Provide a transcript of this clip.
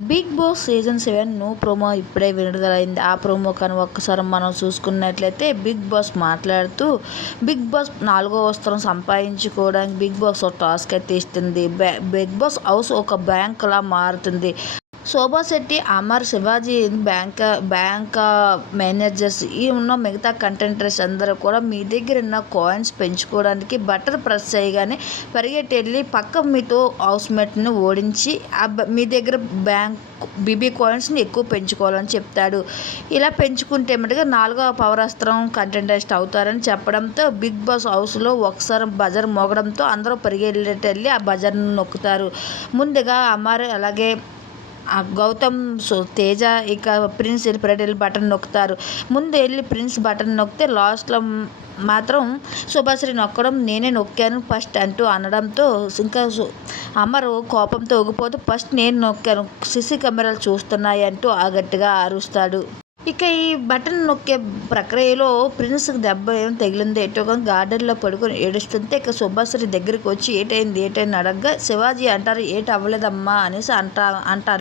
Big boss season seven నూ promo ఇప్పుడే విడుదలైంది. ఆ ప్రోమో కానీ ఒక్కసారి మనం చూసుకున్నట్లయితే బిగ్ బాస్ మాట్లాడుతూ బిగ్ బాస్ నాలుగో వస్త్రం సంపాదించుకోవడానికి బిగ్ బాస్ ఒక టాస్క్ అయితే ఇస్తుంది. బిగ్ బాస్ హౌస్ ఒక బ్యాంకులా మారుతుంది. Shobha Shetty Amar Shivaji bank bank managers ఈ ఉన్న మిగతా కంటెంటర్స్ అందరూ కూడా మీ దగ్గర ఉన్న కాయిన్స్ పెంచుకోవడానికి బటర్ ప్రెస్ చేయగానే పరిగెట్టెళ్ళి పక్క మీతో హౌస్మేట్ని ఓడించి ఆ బ- మీ దగ్గర బ్యాంక్ బీబీ కాయిన్స్ని ఎక్కువ పెంచుకోవాలని చెప్తాడు. ఇలా పెంచుకుంటే మటుగా నాలుగో పవరాస్త్రం కంటెంటెస్ట్ అవుతారని చెప్పడంతో బిగ్ బాస్ హౌస్లో ఒకసారి బజర్ మోగడంతో అందరూ పరిగెళ్ళేటెళ్ళి ఆ బజర్ను నొక్కుతారు. ముందుగా అమర్ అలాగే గౌతమ్ సో తేజ ఇక ప్రిన్స్ వెళ్ళి బటన్ నొక్కుతారు. ముందు వెళ్ళి ప్రిన్స్ బటన్ నొక్కితే లాస్ట్లో మాత్రం సుభాశ్రీ నొక్కడం నేనే నొక్కాను ఫస్ట్ అంటూ అనడంతో ఇంకా అమరు కోపంతో ఊగిపోతూ ఫస్ట్ నేను నొక్కాను. సిసి కెమెరాలు చూస్తున్నాయి అంటూ ఆ గట్టిగా అరుస్తాడు. ఇక ఈ బటన్ నొక్కే ప్రక్రియలో ప్రిన్స్కి దెబ్బ ఏం తగిలింది ఎటో కానీ గార్డెన్లో పడుకొని ఏడుస్తుంటే ఇక సుభాశ్రీ దగ్గరికి వచ్చి ఏటైంది ఏటైంది అడగగా శివాజీ అంటారు ఏటి అవ్వలేదమ్మా అనేసి అంటా అంటారు.